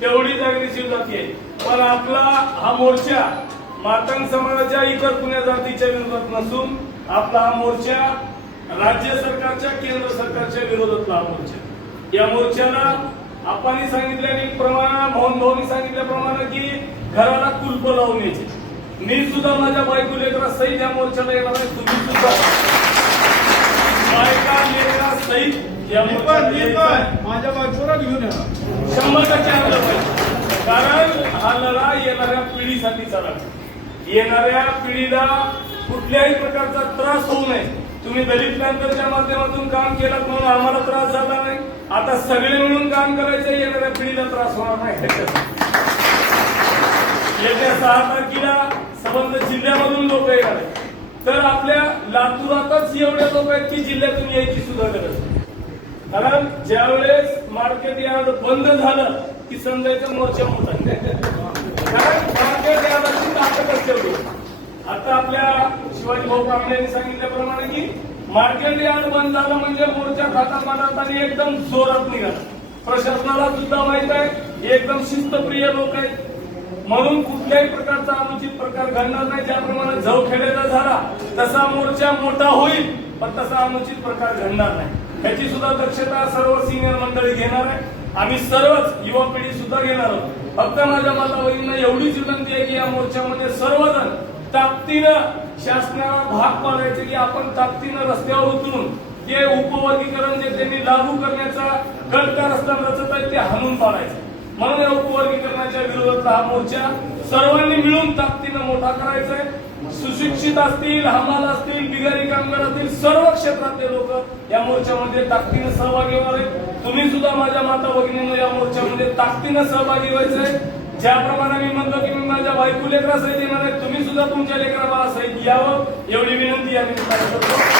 तेवढीच अग्रेसिव्ह जातीय। पण आपला हा मोर्चा मातंग समाजाच्या इतर कुण्या जातीच्या विरोधात नसून आपला हा मोर्चा राज्य सरकारच्या केंद्र सरकारच्या विरोधातला हा मोर्चा। या मोर्चाला आपण सांगितल्याप्रमाणे मोहन भाऊनी सांगितल्याप्रमाणे की घराला कुलप लावून यायचे। मी सुद्धा माझ्या बायको लेकरा सहित या मोर्चाला येणार आहे। तुम्ही सुद्धा बायका लेकरा सहित या मोर्चाला माझ्या बायकोला घेऊन या 100% आणलं पाहिजे। कारण हा लढा येणाऱ्या पिढीसाठीचा लढा। येणाऱ्या पिढीला कुठल्याही प्रकारचा त्रास होऊ नये। तुम्ही दलित बँकेच्या माध्यमातून काम केलं म्हणून आम्हाला त्रास झाला नाही, आता सगळे मिळून काम करायचं, येणाऱ्या पिढीला त्रास होणार नाही। येत्या 6 तारखेला संबंध जिल्ह्यामधून लोक येणार आहेत, तर आपल्या लातूरातच एवढे लोक आहेत की जिल्ह्यातून यायची सुद्धा गरज नाही। कारण ज्यावेळेस मार्केट यार्ड बंद झालं की समजायचं मोर्चा मोठा, कारण मार्केट यार्डाची ताकदच तेवढी। आता आपल्या शिवाजी भाऊ कांबळे यांनी सांगितल्याप्रमाणे की मार्केट यार्ड बंद झालं म्हणजे मोर्चा थाटामाटात आणि एकदम जोरात निघाला। प्रशासनाला सुद्धा माहित आहे एकदम शिस्तप्रिय लोक आहेत, म्हणून कुठल्याही प्रकारचा अनुचित प्रकार घडणार नाही। ज्याप्रमाणे जवखेड्याचा झाला तसा मोर्चा मोठा होईल, पण तसा अनुचित प्रकार घडणार नाही। याची सुद्धा दक्षता सर्व सिनियर मंडळी घेणार आहे, आम्ही सर्वच युवा पिढी सुद्धा घेणार आहोत। फक्त माझ्या माताभगिनींना एवढीच विनंती आहे की या मोर्चामध्ये सर्वजण ताकदीनं शासनाला भाग पाडायचे की आपण ताकदीनं रस्त्यावर उतरून जे उपवर्गीकरण जे त्यांनी लागू करण्याचा गट कारस्थान रचत आहेत ते हाणून पाडायचे। म्हणून या उपवर्गीकरणाच्या विरोधातला हा मोर्चा सर्वांनी मिळून ताकदीनं मोठा करायचा आहे। सुशिक्षित असतील, हमाल असतील, बिगारी कामगार असतील, सर्व क्षेत्रातले लोक या मोर्चामध्ये ताकदीनं सहभागी होणार आहेत। तुम्ही सुद्धा माझ्या माता भगिनींना या मोर्चामध्ये ताकदीनं सहभागी व्हायचंय। ज्याप्रमाणे मी म्हणतो की मी माझ्या बायको लेकरा सहित येणार आहे, तुम्ही सुद्धा तुमच्या लेकरा बाळा सहित यावं एवढी विनंती आम्ही करतो।